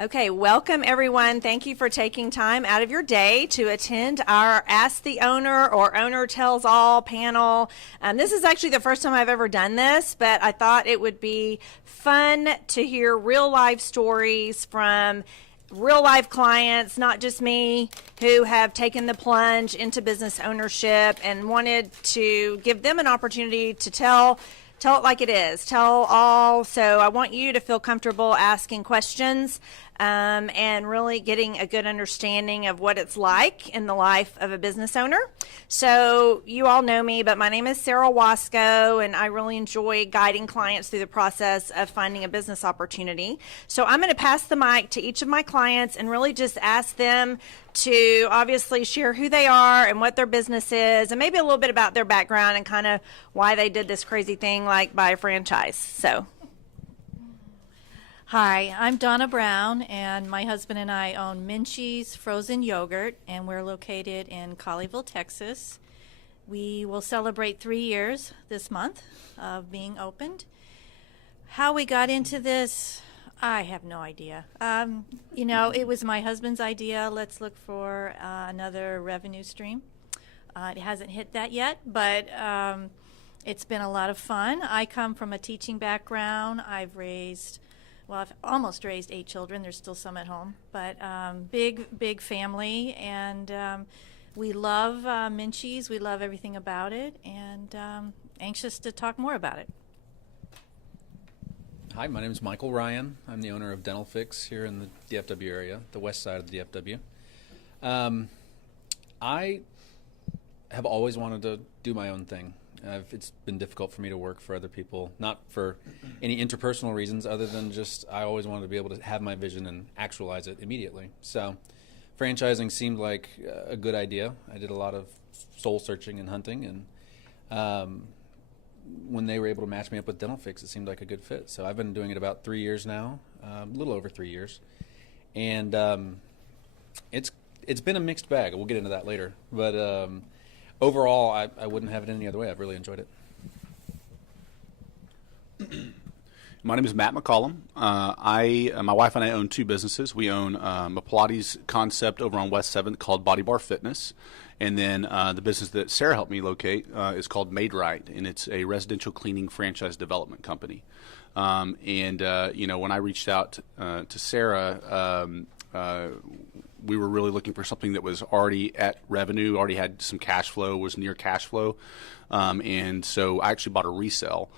Okay, welcome everyone. Thank you for taking time out of your day to attend our Ask the Owner or Owner Tells All panel. This is actually the first time I've ever done this, but I thought it would be fun to hear real life stories from real life clients, not just me, who have taken the plunge into business ownership and wanted to give them an opportunity to tell it like it is. Tell all. So I want you to feel comfortable asking questions and really getting a good understanding of what it's like in the life of a business owner. So you all know me, but my name is Sarah Wasco, and I really enjoy guiding clients through the process of finding a business opportunity. So I'm going to pass the mic to each of my clients and really just ask them to obviously share who they are and what their business is, and maybe a little bit about their background and kind of why they did this crazy thing like buy a franchise. So. Hi, I'm Donna Brown, and my husband and I own Minchie's Frozen Yogurt, and we're located in Colleyville, Texas. We will celebrate 3 years this month of being opened. How we got into this, I have no idea. It was my husband's idea. Let's look for another revenue stream. It hasn't hit that yet, but it's been a lot of fun. I come from a teaching background. I've almost raised 8 children. There's still some at home, but big family, and we love Minchie's. We love everything about it, and anxious to talk more about it. Hi, my name is Michael Ryan. I'm the owner of Dental Fix here in the DFW area, the west side of the DFW. I have always wanted to do my own thing. It's been difficult for me to work for other people, not for any interpersonal reasons other than just I always wanted to be able to have my vision and actualize it immediately. So franchising seemed like a good idea. I did a lot of soul searching and hunting, and when they were able to match me up with Dental Fix, it seemed like a good fit. So I've been doing it about 3 years now, a little over 3 years, and it's been a mixed bag. We'll get into that later, but overall, I wouldn't have it any other way. I've really enjoyed it. My name is Matt McCollum. My wife and I own 2 businesses. We own a Pilates concept over on West 7th called Body Bar Fitness. And then the business that Sarah helped me locate is called Made Right, and it's a residential cleaning franchise development company. When I reached out to Sarah, we were really looking for something that was already at revenue, already had some cash flow, was near cash flow. And so I actually bought a resale,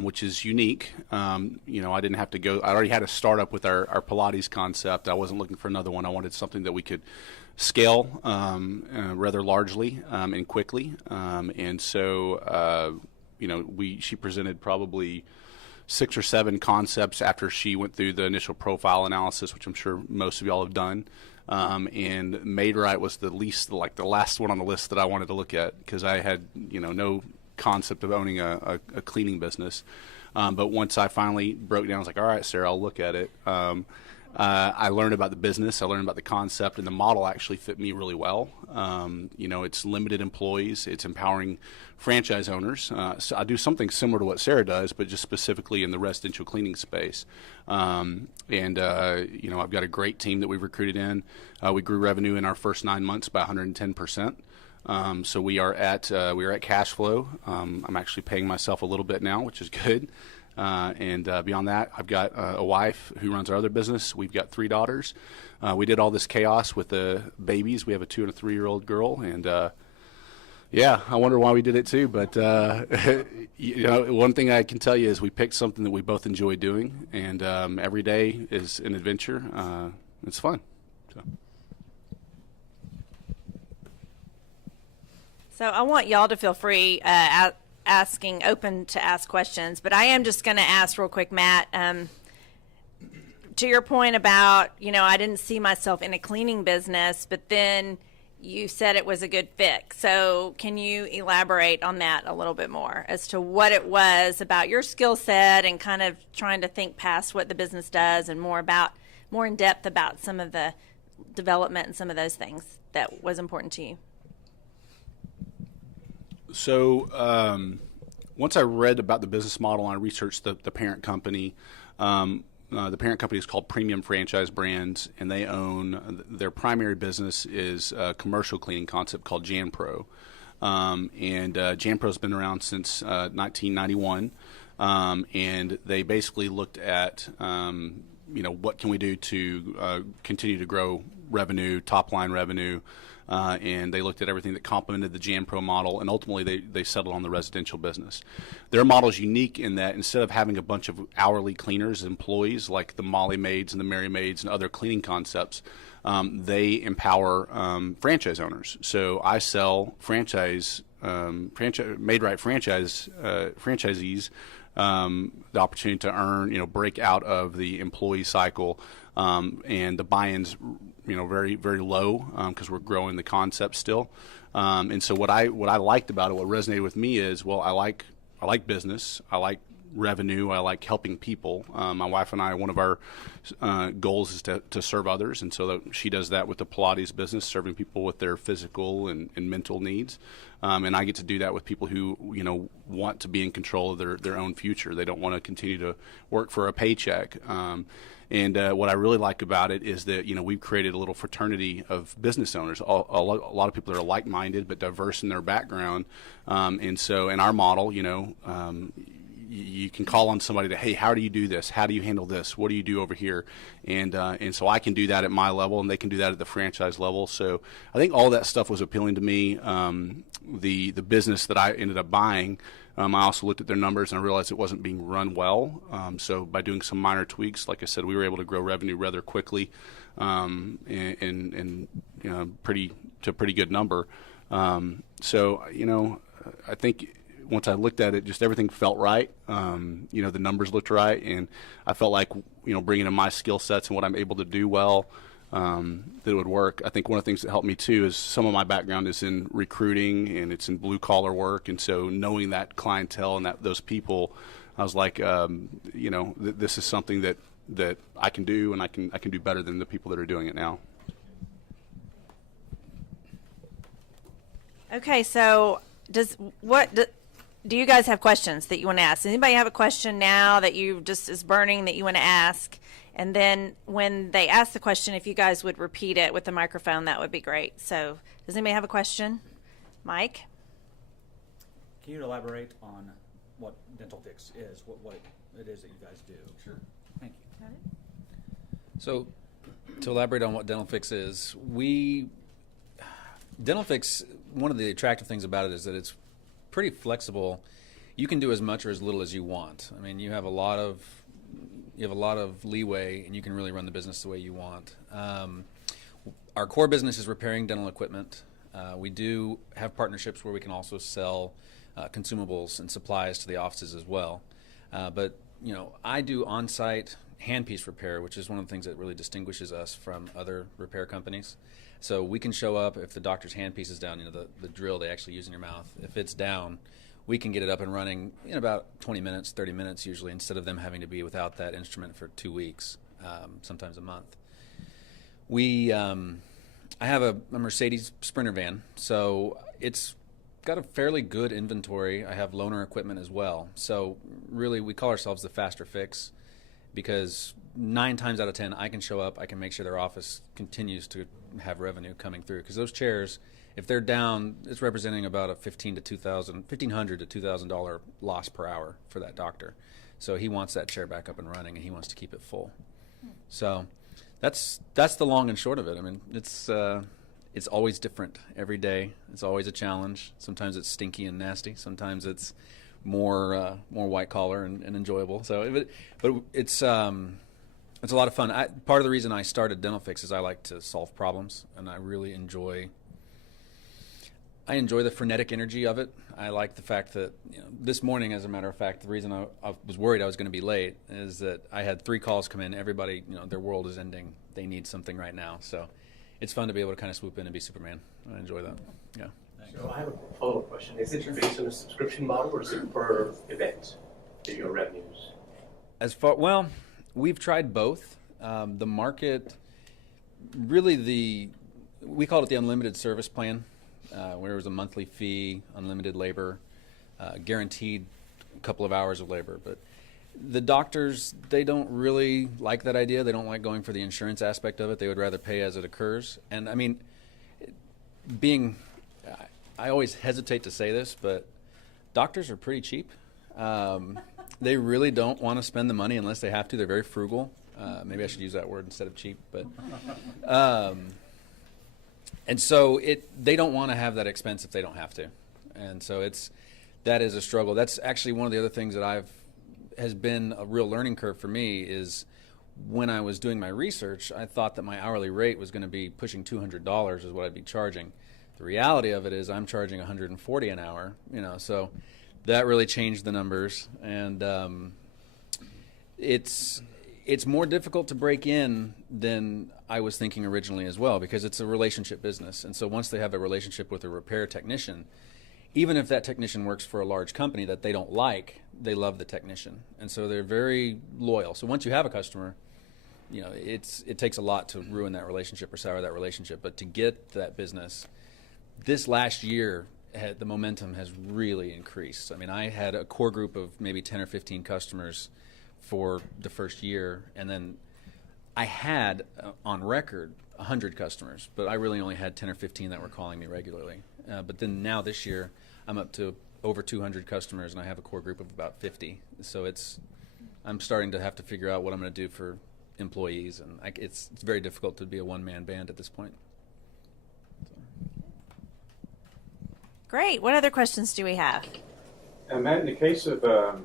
which is unique. I didn't have to go. I already had a startup with our Pilates concept. I wasn't looking for another one. I wanted something that we could scale rather largely and quickly. She presented probably 6 or 7 concepts after she went through the initial profile analysis, which I'm sure most of y'all have done. And Made Right was the last one on the list that I wanted to look at because I had, no concept of owning a cleaning business. But once I finally broke down, I was like, all right, Sarah, I'll look at it. I learned about the business, I learned about the concept, and the model actually fit me really well. It's limited employees, it's empowering franchise owners. So I do something similar to what Sarah does, but just specifically in the residential cleaning space. I've got a great team that we've recruited in. We grew revenue in our first 9 months by 110%. So we are at cash flow. I'm actually paying myself a little bit now, which is good. Beyond that, I've got a wife who runs our other business. We've got 3 daughters. We did all this chaos with the babies. We have a 2 and a 3-year-old girl, and I wonder why we did it too. But one thing I can tell you is we picked something that we both enjoy doing, and every day is an adventure. It's fun. So I want y'all to feel free open to ask questions, but I am just going to ask real quick, Matt, to your point about, I didn't see myself in a cleaning business, but then you said it was a good fit. So can you elaborate on that a little bit more as to what it was about your skill set and kind of trying to think past what the business does and more in depth about some of the development and some of those things that was important to you? So once I read about the business model and I researched the parent company, the parent company is called Premium Franchise Brands, and they own their primary business is a commercial cleaning concept called JanPro. And JanPro's been around since 1991, and they basically looked at what can we do to continue to grow revenue, top line revenue, and they looked at everything that complemented the JanPro model, and ultimately they settled on the residential business. Their model is unique in that instead of having a bunch of hourly cleaners, employees like the Molly Maids and the Mary Maids and other cleaning concepts, they empower franchise owners. So I sell Maid-Rite franchisees the opportunity to earn, break out of the employee cycle, and the buy-ins, very, very low because we're growing the concept still. And so what I liked about it, what resonated with me is, well, I like business, I like revenue, I like helping people. My wife and I, one of our goals is to serve others, and so that she does that with the Pilates business, serving people with their physical and mental needs. And I get to do that with people who, want to be in control of their own future. They don't want to continue to work for a paycheck. And what I really like about it is that, we've created a little fraternity of business owners. A lot of people that are like-minded but diverse in their background. And so in our model, you can call on somebody to, hey, how do you do this? How do you handle this? What do you do over here? And so I can do that at my level, and they can do that at the franchise level. So I think all that stuff was appealing to me. The business that I ended up buying, I also looked at their numbers and I realized it wasn't being run well. So by doing some minor tweaks, like I said, we were able to grow revenue rather quickly, and pretty good number. So I think once I looked at it, just everything felt right. The numbers looked right, and I felt like bringing in my skill sets and what I'm able to do well, that it would work. I think one of the things that helped me too is some of my background is in recruiting and it's in blue collar work, and so knowing that clientele and those people, I was like, this is something that I can do, and I can do better than the people that are doing it now. Okay, so do you guys have questions that you want to ask? Anybody have a question now that is burning that you want to ask? And then when they ask the question, if you guys would repeat it with the microphone, that would be great. So does anybody have a question? Mike? Can you elaborate on what DentalFix is, what it is that you guys do? Sure. Thank you. So to elaborate on what DentalFix is, DentalFix, one of the attractive things about it is that it's pretty flexible. You can do as much or as little as you want. I mean, you have a lot of leeway, and you can really run the business the way you want. Our core business is repairing dental equipment. We do have partnerships where we can also sell consumables and supplies to the offices as well. But I do on-site handpiece repair, which is one of the things that really distinguishes us from other repair companies. So we can show up if the doctor's handpiece is down, the drill they actually use in your mouth. If it's down, we can get it up and running in about 20 minutes, 30 minutes usually, instead of them having to be without that instrument for 2 weeks, sometimes a month. I have a Mercedes Sprinter van, so it's got a fairly good inventory. I have loaner equipment as well. So really we call ourselves the faster fix, because 9 times out of 10 I can show up, I can make sure their office continues to have revenue coming through, because those chairs, if they're down, it's representing about a $1,500 to $2,000 loss per hour for that doctor. So he wants that chair back up and running, and he wants to keep it full. So that's the long and short of it. I mean, it's always different every day. It's always a challenge. Sometimes it's stinky and nasty. Sometimes it's more white collar and enjoyable. So, but it's a lot of fun. Part of the reason I started DentalFix is I like to solve problems, and I really enjoy the frenetic energy of it. I like the fact that this morning, as a matter of fact, the reason I was worried I was going to be late is that I had 3 calls come in. Everybody, their world is ending. They need something right now. So it's fun to be able to kind of swoop in and be Superman. I enjoy that. Yeah. So I have a follow-up question. Is it based on a subscription model, or is it per event that your revenues? Well, we've tried both. The market, really we called it the unlimited service plan, where it was a monthly fee, unlimited labor, guaranteed a couple of hours of labor. But The doctors, they don't really like that idea. They don't like going for the insurance aspect of it. They would rather pay as it occurs. And I mean, I always hesitate to say this, but doctors are pretty cheap. They really don't want to spend the money unless they have to. They're very frugal. Maybe I should use that word instead of cheap, but and so they don't want to have that expense if they don't have to, and so that is a struggle. That's actually one of the other things that has been a real learning curve for me is when I was doing my research, I thought that my hourly rate was going to be pushing $200 is what I'd be charging. The reality of it is I'm charging $140 an hour, so that really changed the numbers, and it's more difficult to break in than I was thinking originally as well, because it's a relationship business. And so once they have a relationship with a repair technician, even if that technician works for a large company that they don't like, they love the technician. And so they're very loyal. So once you have a customer, it takes a lot to ruin that relationship or sour that relationship. But to get that business, this last year, the momentum has really increased. I mean, I had a core group of maybe 10 or 15 customers for the first year, and then I had on record 100 customers, but I really only had 10 or 15 that were calling me regularly. But then now this year, I'm up to over 200 customers, and I have a core group of about 50. So I'm starting to have to figure out what I'm going to do for employees, and it's very difficult to be a one-man band at this point. Great. What other questions do we have? Matt, in the case of the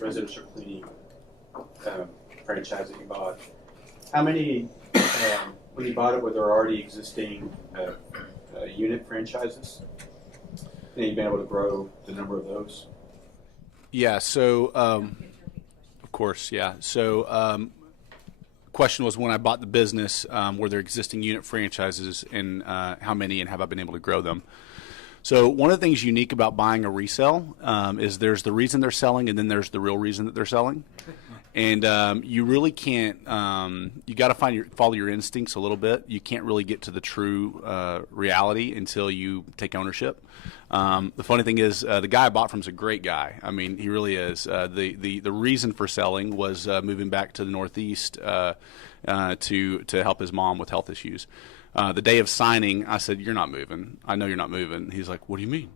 residential cleaning franchise that you bought, how many, when you bought it, were there already existing unit franchises? And you've been able to grow the number of those? Yeah, so, of course, yeah. So, question was, when I bought the business, were there existing unit franchises, and how many, and have I been able to grow them? So one of the things unique about buying a resale is there's the reason they're selling, and then there's the real reason that they're selling. And you really can't, you got to follow your instincts a little bit. You can't really get to the true reality until you take ownership. The funny thing is, the guy I bought from is a great guy. I mean, he really is. The reason for selling was moving back to the Northeast to help his mom with health issues. The day of signing, I said, "You're not moving. I know you're not moving." He's like, "What do you mean?"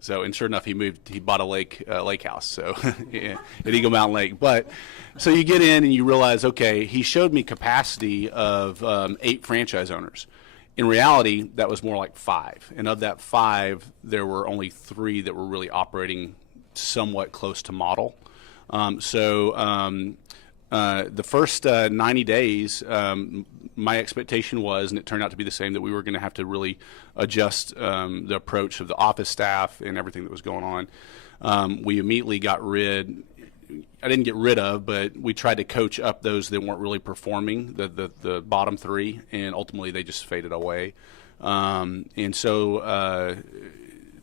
So, and sure enough, he moved. He bought a lake house, so yeah, at Eagle Mountain Lake. But so you get in and you realize, okay, he showed me capacity of 8 franchise owners. In reality, that was more like 5, and of that 5, there were only 3 that were really operating somewhat close to model. The first 90 days, my expectation was, and it turned out to be the same, that we were going to have to really adjust the approach of the office staff and everything that was going on. We immediately got I didn't get rid of, but we tried to coach up those that weren't really performing, the bottom 3, and ultimately they just faded away. And so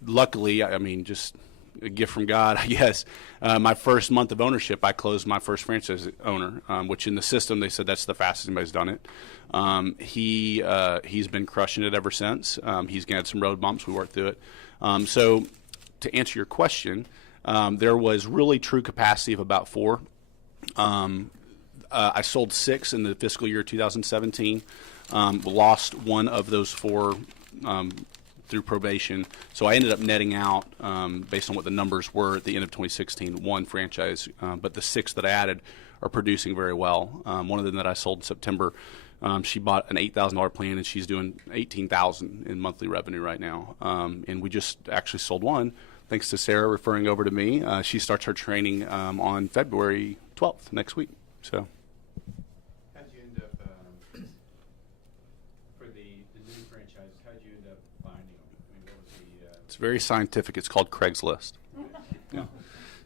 luckily, I mean, just a gift from God, I guess. My first month of ownership, I closed my first franchise owner, which in the system they said that's the fastest anybody's done it. He's been crushing it ever since. He's had some road bumps. We worked through it. So to answer your question, there was really true capacity of about 4. I sold 6 in the fiscal year 2017. Lost 1 of those 4 through probation. So I ended up netting out, based on what the numbers were at the end of 2016, 1 franchise. But the 6 that I added are producing very well. One of them that I sold in September, she bought an $8,000 plan, and she's doing $18,000 in monthly revenue right now. And we just actually sold 1, thanks to Sarah referring over to me. She starts her training on February 12th, next week. So. How did you end up, for the new franchise, how did you end up finding them? I mean, what was the... It's very scientific. It's called Craigslist. Yeah.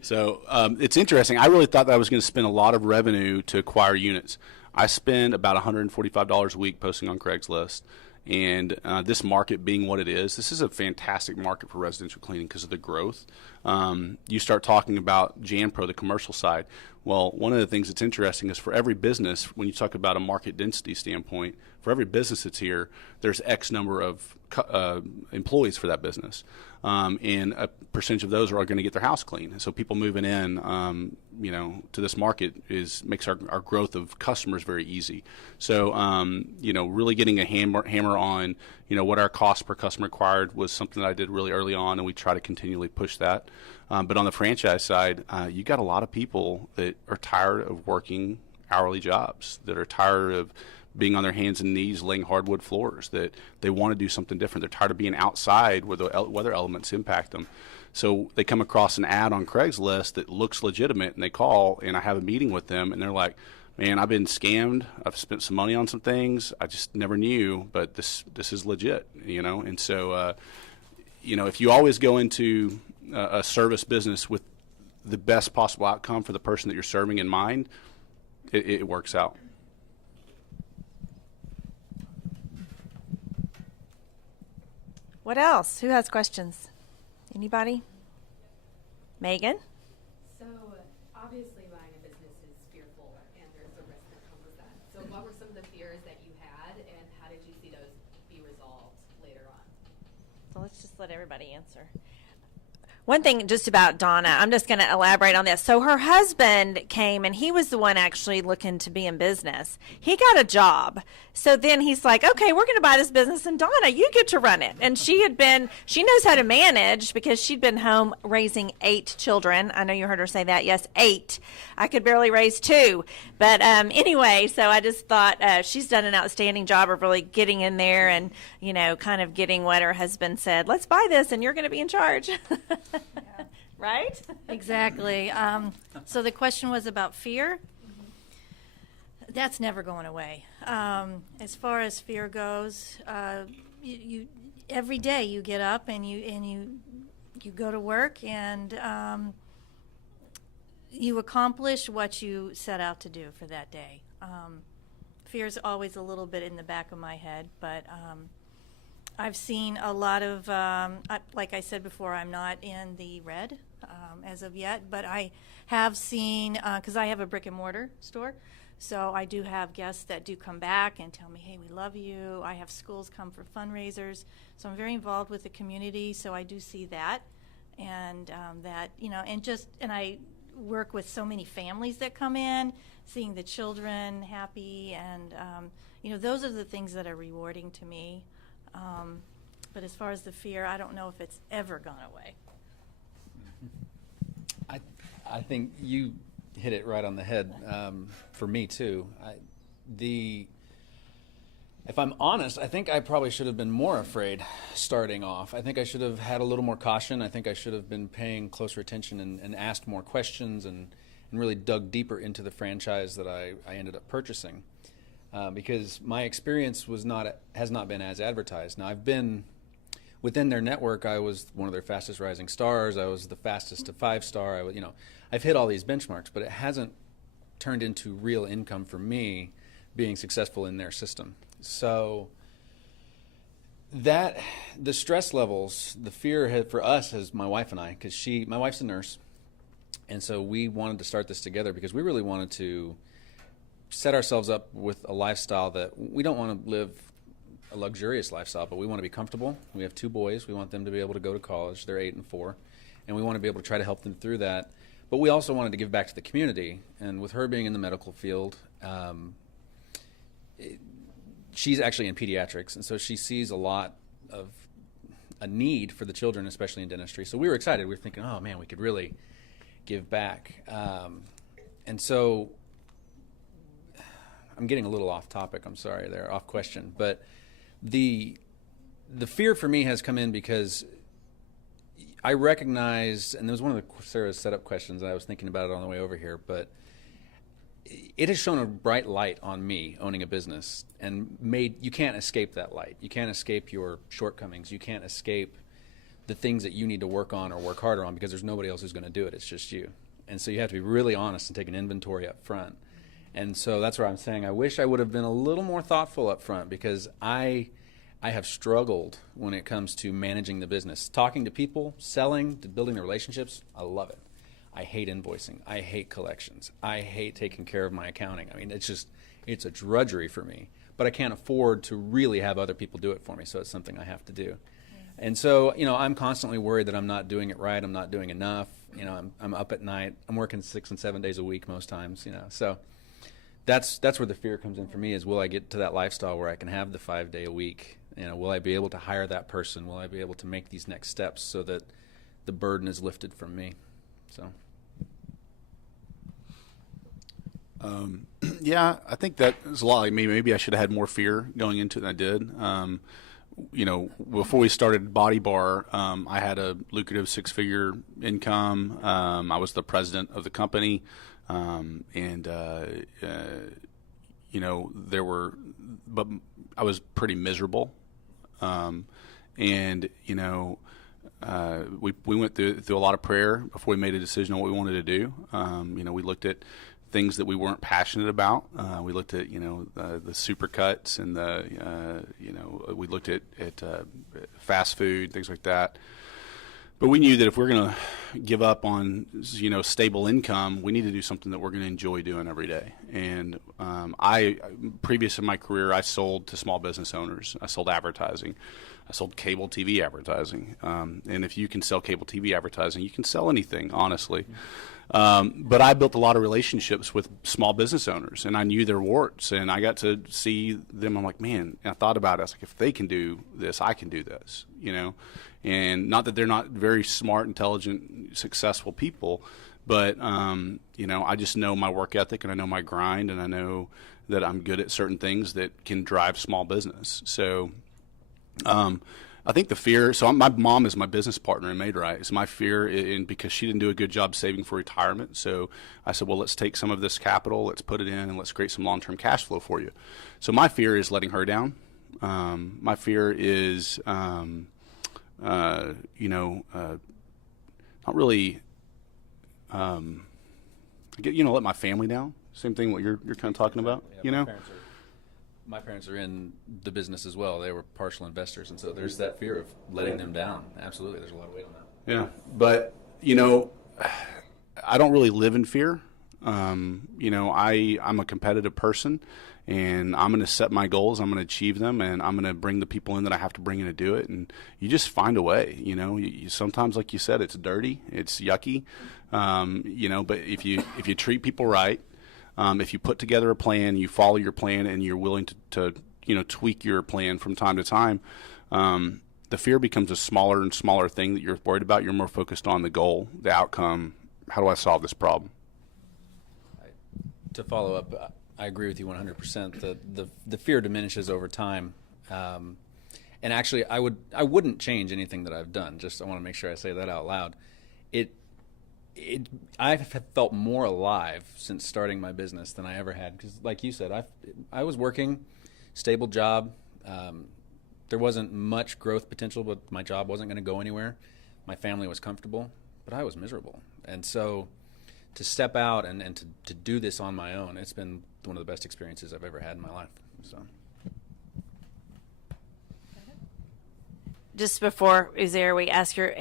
So it's interesting. I really thought that I was going to spend a lot of revenue to acquire units. I spend about $145 a week posting on Craigslist. And this market being what it is, this is a fantastic market for residential cleaning because of the growth. You start talking about JanPro, the commercial side. Well, one of the things that's interesting is for every business, when you talk about a market density standpoint, for every business that's here, there's X number of employees for that business, and a percentage of those are going to get their house clean. So people moving in, to this market makes our growth of customers very easy. So really getting a hammer on what our cost per customer required was something that I did really early on, and we try to continually push that. But on the franchise side, you got a lot of people that are tired of working hourly jobs, that are tired of being on their hands and knees laying hardwood floors, that they want to do something different. They're tired of being outside where the weather elements impact them. So they come across an ad on Craigslist that looks legitimate, and they call, and I have a meeting with them, and they're like, man, I've been scammed. I've spent some money on some things. I just never knew, but this is legit, And so, if you always go into a service business with the best possible outcome for the person that you're serving in mind, it works out. What else? Who has questions? Anybody? Megan? So obviously buying a business is fearful and there's a risk that comes with that. So what were some of the fears that you had and how did you see those be resolved later on? So let's just let everybody answer. One thing just about Donna, I'm just going to elaborate on this. So her husband came and he was the one actually looking to be in business. He got a job. So then he's like, okay, we're going to buy this business and Donna, you get to run it. And she knows how to manage because she'd been home raising 8 children. I know you heard her say that. Yes, 8. I could barely raise 2. But anyway, so I just thought she's done an outstanding job of really getting in there and, kind of getting what her husband said. Let's buy this and you're going to be in charge. Right? Exactly. So the question was about fear. That's never going away. As far as fear goes, you every day you get up and you go to work and you accomplish what you set out to do for that day. Fear's always a little bit in the back of my head, but I've seen a lot of, like I said before, I'm not in the red as of yet, but I have seen, because I have a brick and mortar store, so I do have guests that do come back and tell me, hey, we love you. I have schools come for fundraisers, so I'm very involved with the community, so I do see that, and and I work with so many families that come in, seeing the children happy, and those are the things that are rewarding to me. But as far as the fear, I don't know if it's ever gone away. I think you hit it right on the head for me too. If I'm honest, I think I probably should have been more afraid starting off. I think I should have had a little more caution. I think I should have been paying closer attention and asked more questions and really dug deeper into the franchise that I ended up purchasing. Because my experience has not been as advertised. Now, I've been within their network. I was one of their fastest rising stars. I was the fastest to 5-star. I've hit all these benchmarks, but it hasn't turned into real income for me being successful in their system. So the stress levels, the fear for us as my wife and I, because my wife's a nurse, and so we wanted to start this together because we really wanted to set ourselves up with a lifestyle that we don't want to live a luxurious lifestyle, but we want to be comfortable. We have 2 boys. We want them to be able to go to college. They're 8 and 4, and we want to be able to try to help them through that. But we also wanted to give back to the community, and with her being in the medical field, she's actually in pediatrics, and so she sees a lot of a need for the children, especially in dentistry. So we were excited. We were thinking, oh, man, we could really give back. And so I'm getting a little off topic. I'm sorry there, off question. But the fear for me has come in because I recognize, and there was one of the Sarah's setup questions, and I was thinking about it on the way over here, but it has shown a bright light on me owning a business and you can't escape that light. You can't escape your shortcomings. You can't escape the things that you need to work on or work harder on because there's nobody else who's going to do it. It's just you. And so you have to be really honest and take an inventory up front. And so that's where I'm saying I wish I would have been a little more thoughtful up front because I have struggled when it comes to managing the business. Talking to people, selling, to building the relationships, I love it. I hate invoicing. I hate collections. I hate taking care of my accounting. I mean, it's a drudgery for me. But I can't afford to really have other people do it for me, so it's something I have to do. And so, I'm constantly worried that I'm not doing it right. I'm not doing enough. I'm up at night. I'm working 6 and 7 days a week most times. So that's where the fear comes in for me. Is will I get to that lifestyle where I can have the 5 day a week? Will I be able to hire that person? Will I be able to make these next steps so that the burden is lifted from me? So. Yeah, I think that is a lot like me. Maybe I should have had more fear going into it than I did. Before we started Body Bar, I had a lucrative 6-figure income. I was the president of the company, but I was pretty miserable. We went through a lot of prayer before we made a decision on what we wanted to do. We looked at things that we weren't passionate about. We looked at the supercuts and we looked at fast food, things like that. But we knew that if we're going to give up on stable income, we need to do something that we're going to enjoy doing every day. And previous in my career, I sold to small business owners. I sold advertising. I sold cable TV advertising. And if you can sell cable TV advertising, you can sell anything, honestly. But I built a lot of relationships with small business owners, and I knew their warts, and I got to see them. I'm like, man, and I thought about it. I was like, if they can do this, I can do this, And not that they're not very smart, intelligent, successful people, but, I just know my work ethic, and I know my grind, and I know that I'm good at certain things that can drive small business. So I think the fear, my mom is my business partner in Made Right. It's my fear because she didn't do a good job saving for retirement. So I said, well, let's take some of this capital, let's put it in, and let's create some long-term cash flow for you. So my fear is letting her down. My fear is, not really, let my family down. Same thing what you're kind of talking about, My parents are in the business as well. They were partial investors, and so there's that fear of letting them down. Absolutely, there's a lot of weight on that. Yeah, but I don't really live in fear. I'm a competitive person, and I'm going to set my goals. I'm going to achieve them, and I'm going to bring the people in that I have to bring in to do it. And you just find a way. You sometimes, like you said, it's dirty, it's yucky. But if you treat people right. If you put together a plan, you follow your plan, and you're willing to tweak your plan from time to time, the fear becomes a smaller and smaller thing that you're worried about. You're more focused on the goal, the outcome. How do I solve this problem? To follow up, I agree with you 100%. The fear diminishes over time, and actually, I wouldn't change anything that I've done. Just I want to make sure I say that out loud. I've felt more alive since starting my business than I ever had, because like you said, I was working, stable job. There wasn't much growth potential, but my job wasn't going to go anywhere. My family was comfortable, but I was miserable. And so to step out and to do this on my own, it's been one of the best experiences I've ever had in my life. So. Just before Uzair, we ask your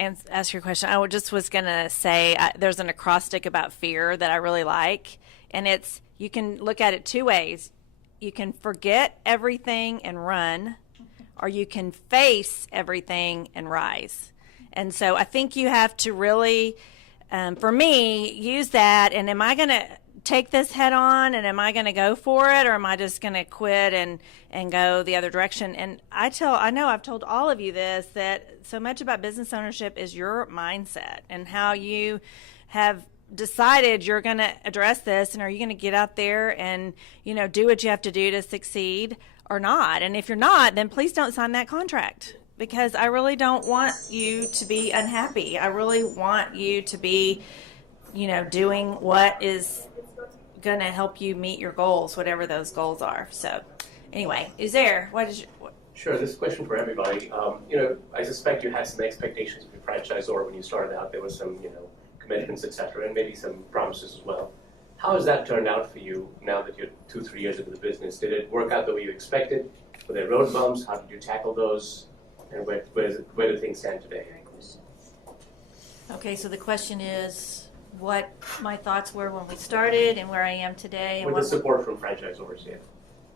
question, I was gonna say there's an acrostic about fear that I really like, and it's you can look at it two ways. You can forget everything and run, or you can face everything and rise. And so I think you have to really, for me, use that. And am I gonna take this head on, and am I going to go for it, or am I just going to quit and go the other direction? And I know I've told all of you this, that so much about business ownership is your mindset and how you have decided you're going to address this, and are you going to get out there and do what you have to do to succeed or not? And if you're not, then please don't sign that contract, because I really don't want you to be unhappy. I really want you to be doing what is going to help you meet your goals, whatever those goals are. So anyway, Uzair, Sure, this is a question for everybody. I suspect you had some expectations of your franchisor when you started out. There was some, commitments, etc., and maybe some promises as well. How has that turned out for you now that you're 2-3 years into the business? Did it work out the way you expected? Were there road bumps? How did you tackle those? And where do things stand today? Okay, so the question is, what my thoughts were when we started and where I am today. And With the what, support from franchisors, yeah.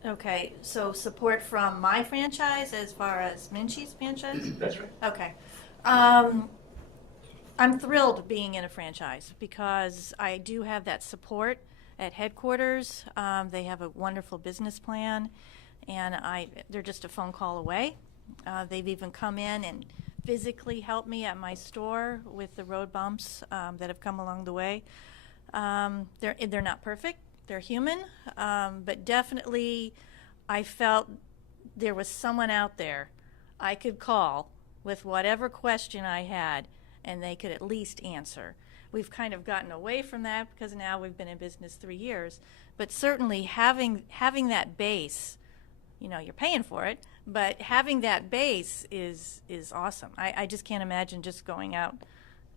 okay, so support from my franchise as far as Minchie's franchise? That's right. Okay. I'm thrilled being in a franchise because I do have that support at headquarters. They have a wonderful business plan, and they're just a phone call away. They've even come in and physically helped me at my store with the road bumps that have come along the way. They're not perfect. They're human, but definitely I felt there was someone out there I could call with whatever question I had, and they could at least answer. We've kind of gotten away from that because now we've been in business 3 years, but certainly having that base, you know, you're paying for it, but having that base is awesome. I just can't imagine just going out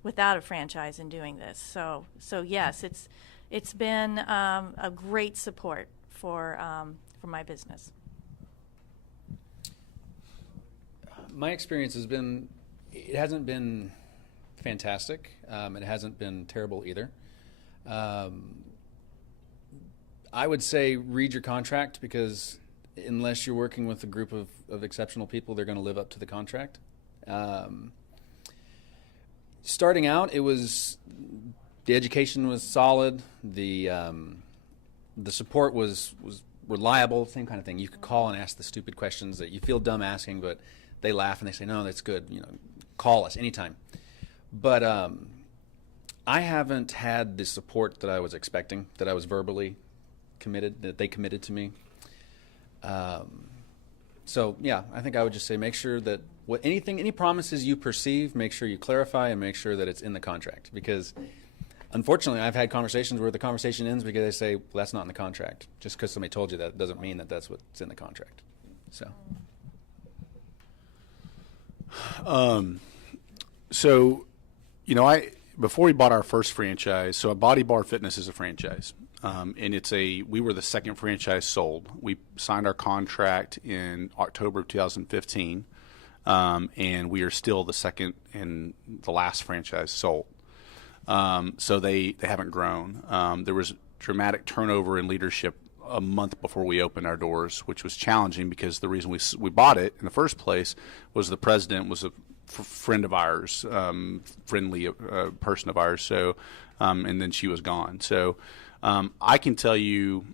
without a franchise and doing this. So yes, it's been a great support for my business. My experience has been, it hasn't been fantastic. It hasn't been terrible either. I would say read your contract, because unless you're working with a group of exceptional people, they're going to live up to the contract. Starting out, the education was solid. The support was reliable, same kind of thing. You could call and ask the stupid questions that you feel dumb asking, but they laugh and they say, no, that's good. You know, call us anytime. But I haven't had the support that I was expecting, that I was verbally committed, that they committed to me. So yeah, I think I would just say make sure that any promises you perceive, make sure you clarify and make sure that it's in the contract. Because unfortunately, I've had conversations where the conversation ends because they say, well, that's not in the contract. Just because somebody told you that doesn't mean that that's what's in the contract. So. So, you know, before we bought our first franchise, so Body Bar Fitness is a franchise, and we were the second franchise sold. We signed our contract in October of 2015, and we are still the second and the last franchise sold. So they haven't grown. There was dramatic turnover in leadership a month before we opened our doors, which was challenging because the reason we bought it in the first place was the president was a friend of ours, friendly person of ours. So, and then she was gone. So, I can tell you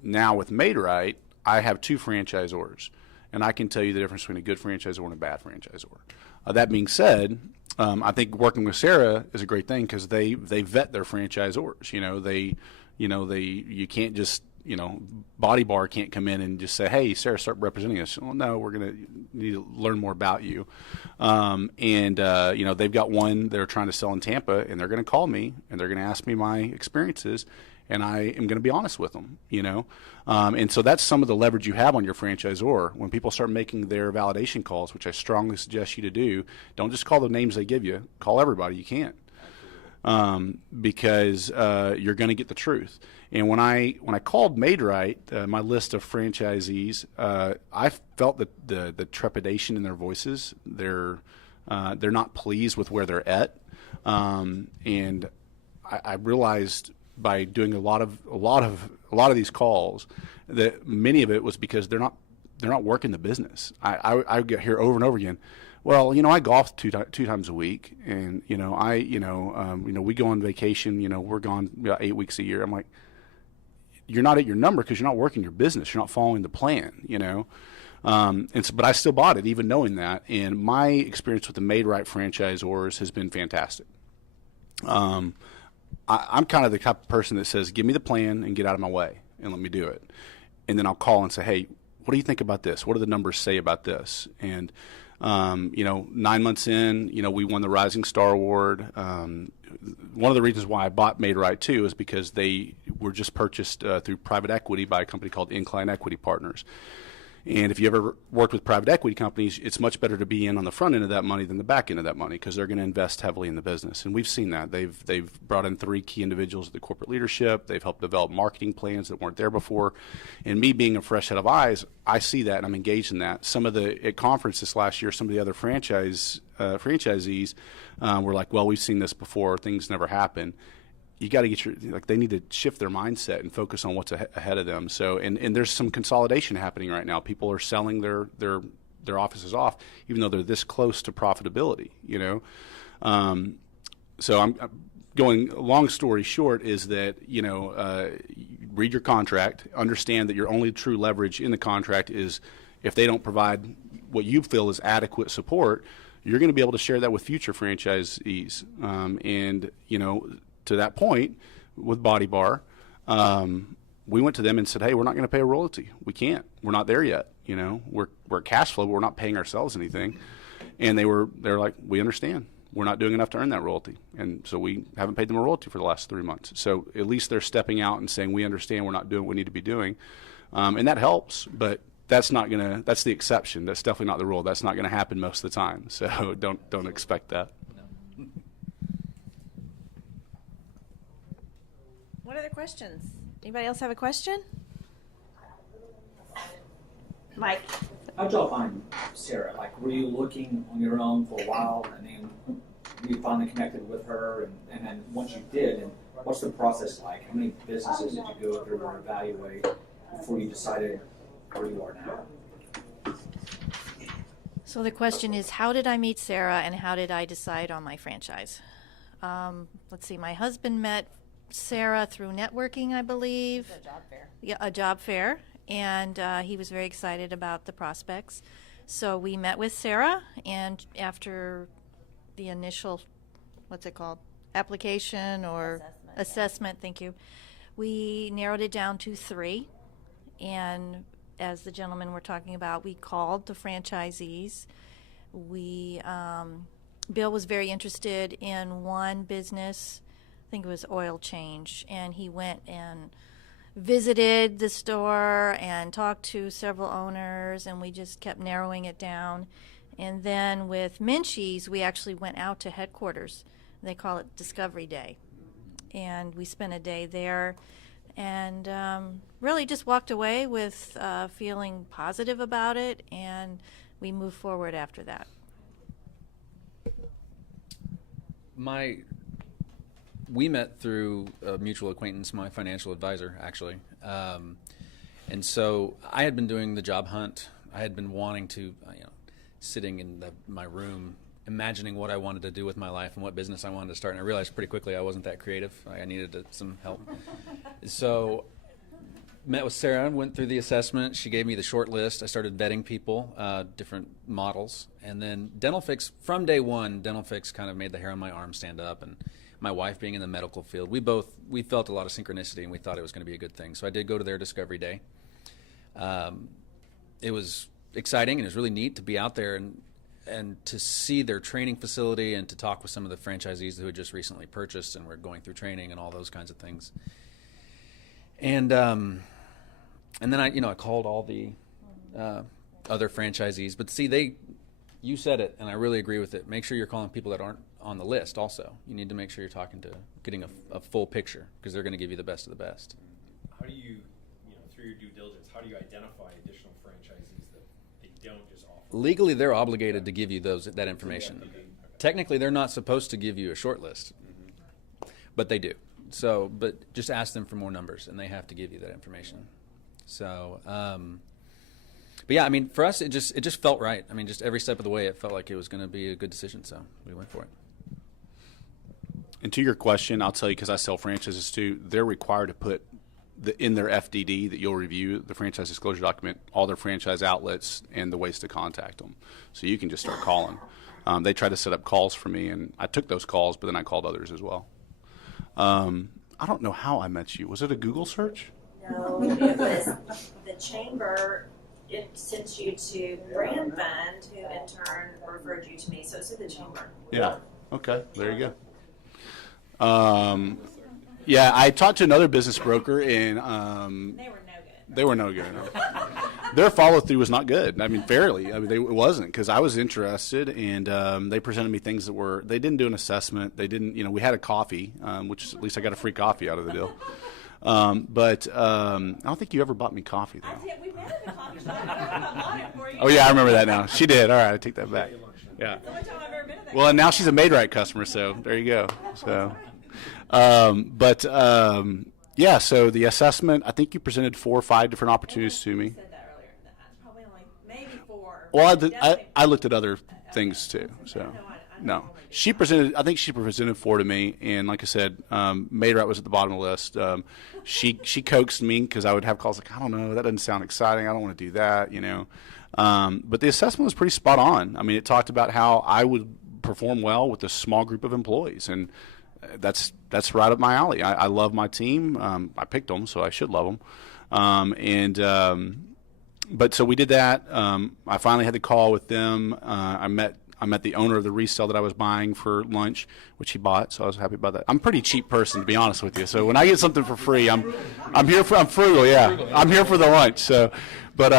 now with Made Right, I have 2 franchisors, and I can tell you the difference between a good franchisor and a bad franchisor. That being said, I think working with Sarah is a great thing because they vet their franchisors. You can't just, Body Bar can't come in and just say, hey, Sarah, start representing us. Well, no, we're going to need to learn more about you. They've got one they're trying to sell in Tampa, and they're going to call me, and they're going to ask me my experiences, and I am going to be honest with them, And so that's some of the leverage you have on your franchisor. When people start making their validation calls, which I strongly suggest you to do, don't just call the names they give you. Call everybody you can. Because you're going to get the truth. And when I called Made Right, my list of franchisees, I felt the trepidation in their voices. They're not pleased with where they're at, and I realized by doing a lot of these calls that many of it was because they're not working the business. I get here over and over again. Well, I golf two times a week, and we go on vacation. We're gone about 8 weeks a year. I'm like, you're not at your number because you're not working your business. You're not following the plan. But I still bought it, even knowing that. And my experience with the Made Right franchisors has been fantastic. I'm kind of the type of person that says, give me the plan and get out of my way and let me do it. And then I'll call and say, hey, what do you think about this? What do the numbers say about this? And 9 months in, we won the Rising Star Award. One of the reasons why I bought Made Right too is because they were just purchased through private equity by a company called Incline Equity Partners. And if you ever worked with private equity companies, it's much better to be in on the front end of that money than the back end of that money because they're going to invest heavily in the business. And we've seen that. They've brought in 3 key individuals at the corporate leadership. They've helped develop marketing plans that weren't there before. And me being a fresh set of eyes, I see that and I'm engaged in that. At conferences last year, some of the other franchisees were like, well, we've seen this before. Things never happen. you got to get they need to shift their mindset and focus on what's ahead of them. So, and there's some consolidation happening right now. People are selling their offices off, even though they're this close to profitability, So I'm going, long story short is that, read your contract, understand that your only true leverage in the contract is if they don't provide what you feel is adequate support, you're going to be able to share that with future franchisees. And, to that point with Body Bar, we went to them and said, hey, we're not going to pay a royalty. We can't. We're not there yet. We're cash flow, but we're not paying ourselves anything. And they're like, we understand. We're not doing enough to earn that royalty. And so we haven't paid them a royalty for the last 3 months. So at least they're stepping out and saying, we understand we're not doing what we need to be doing. And that helps, but that's the exception. That's definitely not the rule. That's not going to happen most of the time. So don't expect that. What other questions? Anybody else have a question? Mike. How'd y'all find Sarah? Like, were you looking on your own for a while, and then you finally connected with her, and then once you did, and what's the process like? How many businesses did you go through or evaluate before you decided where you are now? So the question is, how did I meet Sarah, and how did I decide on my franchise? Let's see, my husband met Sarah through networking, I believe. A job fair. Yeah, a job fair, and he was very excited about the prospects. So we met with Sarah, and after the initial, what's it called, application or assessment, thank you, we narrowed it down to 3. And as the gentleman we're talking about, we called the franchisees. Bill was very interested in one business, I think it was Oil Change, and he went and visited the store and talked to several owners, and we just kept narrowing it down. And then with Minchie's, we actually went out to headquarters. They call it Discovery Day. And we spent a day there and really just walked away with feeling positive about it, and we moved forward after that. We met through a mutual acquaintance, my financial advisor, actually. And so I had been doing the job hunt. I had been wanting to, sitting in my room, imagining what I wanted to do with my life and what business I wanted to start. And I realized pretty quickly I wasn't that creative. I needed some help. So met with Sarah, went through the assessment. She gave me the short list. I started vetting people, different models. And then Dental Fix, from day one, Dental Fix kind of made the hair on my arm stand up. And my wife being in the medical field, we felt a lot of synchronicity, and we thought it was going to be a good thing. So I did go to their Discovery Day. It was exciting, and it was really neat to be out there and to see their training facility and to talk with some of the franchisees who had just recently purchased and were going through training and all those kinds of things. And then I called all the other franchisees. But see, you said it, and I really agree with it. Make sure you're calling people that aren't on the list also. You need to make sure you're getting a full picture, because they're going to give you the best of the best. How do you, through your due diligence, how do you identify additional franchisees that they don't just offer? Legally, they're obligated to give you that information. Okay. Technically, they're not supposed to give you a short list, but they do. So, but just ask them for more numbers, and they have to give you that information. So, but yeah, for us, it just felt right. Just every step of the way, it felt like it was going to be a good decision. So we went for it. And to your question, I'll tell you, because I sell franchises too, they're required to put in their FDD that you'll review, the franchise disclosure document, all their franchise outlets and the ways to contact them. So you can just start calling. They tried to set up calls for me, and I took those calls, but then I called others as well. I don't know how I met you. Was it a Google search? No, it was the chamber. It sent you to Brand Fund, who in turn referred you to me. So it's at the chamber. Yeah. Okay. There you go. Yeah, I talked to another business broker, and they were no good. No. Their follow through was not good. Fairly. It wasn't, because I was interested, and they presented me things that they didn't do an assessment. They didn't. We had a coffee, which at least I got a free coffee out of the deal. But I don't think you ever bought me coffee, though. We met at the coffee shop. I bought it for you. Oh yeah, I remember that now. She did. All right, I take that back. Yeah. It's the only time I've ever been at that. Well, and now she's a Maid-Rite customer, so there you go. So, Yeah, so the assessment, I think you presented 4 or 5 different opportunities to me. said that earlier. Probably only maybe 4. Well, Definitely- I looked at other things too. So no, she presented. I think she presented 4 to me, and like I said, Mayrite was at the bottom of the list. She coaxed me because I would have calls like, I don't know, that doesn't sound exciting. I don't want to do that, you know. But the assessment was pretty spot on. I mean, it talked about how I would perform well with a small group of employees, and that's right up my alley. I love my team. I picked them, so I should love them. But so we did that. I finally had the call with them. I met the owner of the resale that I was buying for lunch, which he bought, so I was happy about that. I'm a pretty cheap person, to be honest with you. So when I get something for free, I'm frugal. Yeah, I'm here for the lunch. So, but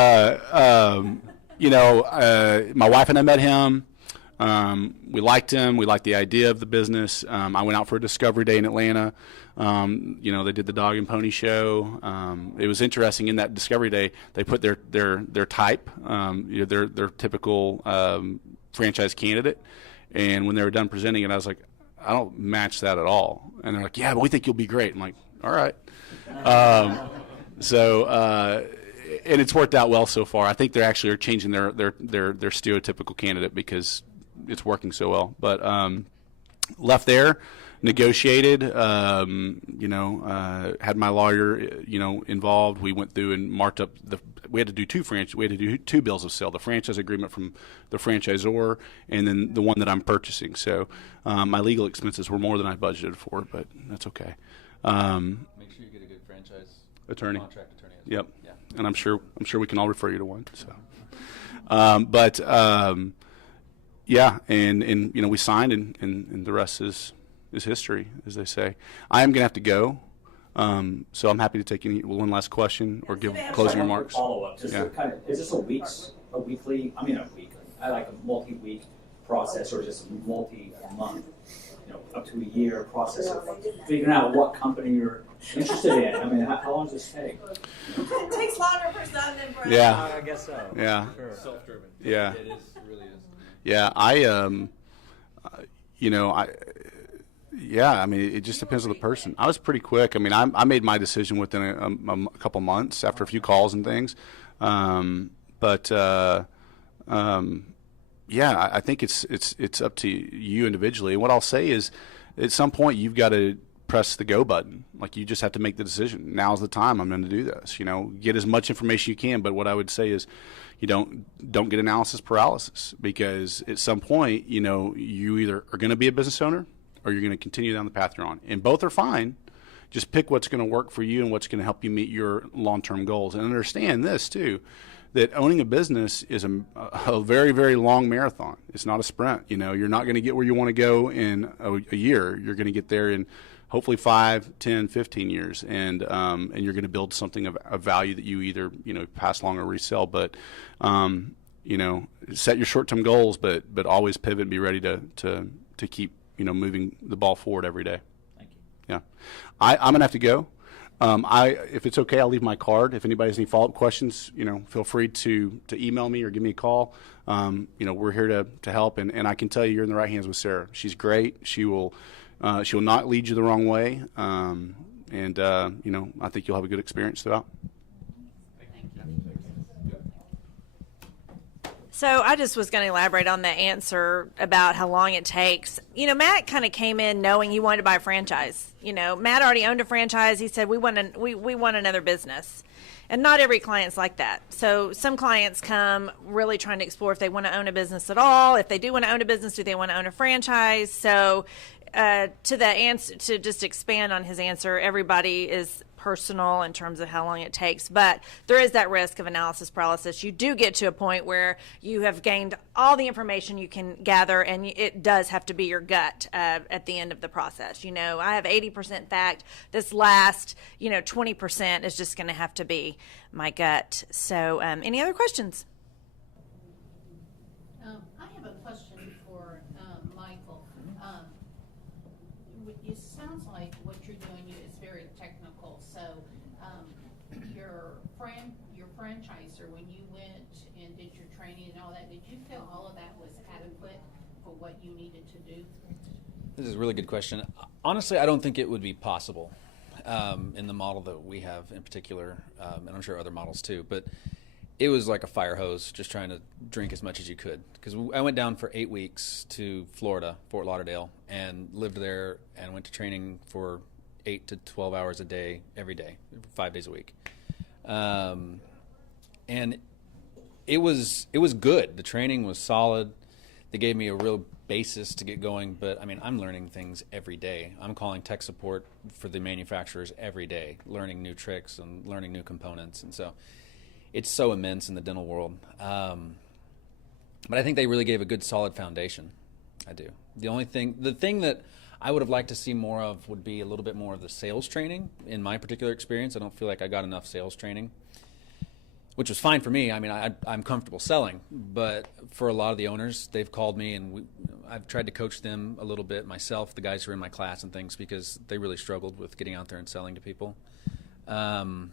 my wife and I met him. We liked him. We liked the idea of the business. I went out for a discovery day in Atlanta. They did the dog and pony show. It was interesting in that discovery day. They put their type, their typical franchise candidate. And when they were done presenting it, I was like, I don't match that at all. And they're like, yeah, but we think you'll be great. I'm like, all right. And it's worked out well so far. I think they actually are changing their stereotypical candidate because it's working so well. But left there, negotiated, had my lawyer, involved. We went through and marked up we had to do 2 bills of sale, the franchise agreement from the franchisor and then the one that I'm purchasing. So my legal expenses were more than I budgeted for, but that's okay. Make sure you get a good franchise attorney. Contract attorney. Yep. Yeah. And I'm sure we can all refer you to one. So, yeah, and we signed, and the rest is history, as they say. I am gonna have to go, so I'm happy to take one last question or give closing remarks. Follow up. Just Yeah. Is this a multi-week process, or just multi-month, up to a year process of figuring out what company you're interested in? I mean, how long does this take? It takes longer for some than for Yeah. others. I guess so. Yeah. Sure. Self-driven. Yeah. It really is. Yeah, I mean, it just depends on the person. I was pretty quick. I mean, I made my decision within a couple months after a few calls and things. Yeah, I think it's up to you individually. And what I'll say is, at some point, you've got to press the go button. Like, you just have to make the decision. Now's the time I'm going to do this. Get as much information you can. But what I would say is, you don't get analysis paralysis, because at some point, you either are going to be a business owner or you're going to continue down the path you're on. And both are fine. Just pick what's going to work for you and what's going to help you meet your long-term goals. And understand this too, that owning a business is a very, very long marathon. It's not a sprint. You're not going to get where you want to go in a year. You're going to get there in hopefully 5, 10, 15 years, and you're going to build something of value that you either pass along or resell. But set your short-term goals, but always pivot and be ready to keep moving the ball forward every day. Thank you. Yeah, I'm gonna have to go. If it's okay, I'll leave my card. If anybody has any follow-up questions, feel free to email me or give me a call. We're here to help, and I can tell you're in the right hands with Sarah. She's great. She will not lead you the wrong way, and I think you'll have a good experience throughout. So I just was going to elaborate on the answer about how long it takes. Matt kind of came in knowing he wanted to buy a franchise. Matt already owned a franchise. He said, we want another business. And not every client's like that. So some clients come really trying to explore if they want to own a business at all. If they do want to own a business, do they want to own a franchise? So to just expand on his answer, everybody is personal in terms of how long it takes, but there is that risk of analysis paralysis. You do get to a point where you have gained all the information you can gather, and it does have to be your gut at the end of the process. I have 80% fact. This last 20% is just going to have to be my gut. So any other questions? I have a question for Michael. It sounds like what you're doing is very technical. So your franchisor, when you went and did your training and all that, did you feel all of that was adequate for what you needed to do? This is a really good question. Honestly, I don't think it would be possible in the model that we have in particular, and I'm sure other models too. But it was like a fire hose, just trying to drink as much as you could. Because I went down for 8 weeks to Florida, Fort Lauderdale, and lived there and went to training for 8 to 12 hours a day, every day, 5 days a week. And it was good. The training was solid. They gave me a real basis to get going, but I mean, I'm learning things every day. I'm calling tech support for the manufacturers every day, learning new tricks and learning new components, and so it's so immense in the dental world. But I think they really gave a good, solid foundation. I do. The thing that I would have liked to see more of would be a little bit more of the sales training. In my particular experience, I don't feel like I got enough sales training, which was fine for me. I mean, I'm comfortable selling, but for a lot of the owners, they've called me, and I've tried to coach them a little bit myself, the guys who are in my class and things, because they really struggled with getting out there and selling to people. The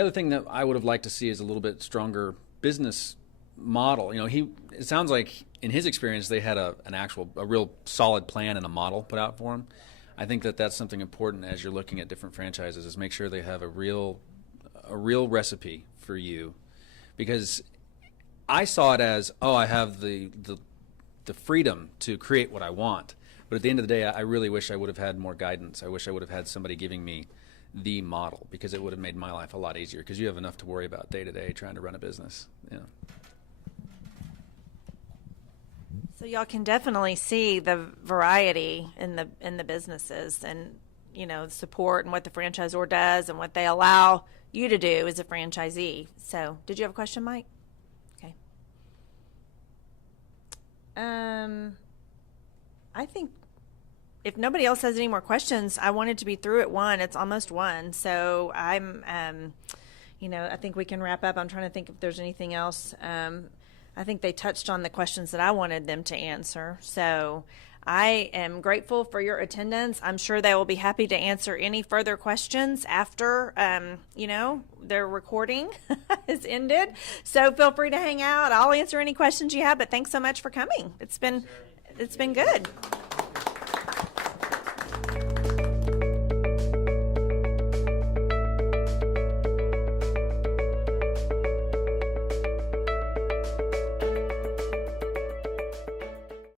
other thing that I would have liked to see is a little bit stronger business model. You know, it sounds like in his experience they had a real solid plan and a model put out for him. I think that that's something important as you're looking at different franchises, is make sure they have a real recipe for you, because I saw it as, I have the freedom to create what I want, but at the end of the day, I really wish I would have had more guidance. I wish I would have had somebody giving me the model, because it would have made my life a lot easier, because you have enough to worry about day to day trying to run a business. You know. So y'all can definitely see the variety in the businesses, and support and what the franchisor does and what they allow you to do as a franchisee. So, did you have a question, Mike? Okay. I think if nobody else has any more questions, I wanted to be through at 1. It's almost 1. So I'm, I think we can wrap up. I'm trying to think if there's anything else. I think they touched on the questions that I wanted them to answer. So I am grateful for your attendance. I'm sure they will be happy to answer any further questions after, their recording is ended. So feel free to hang out. I'll answer any questions you have, but thanks so much for coming. It's been good.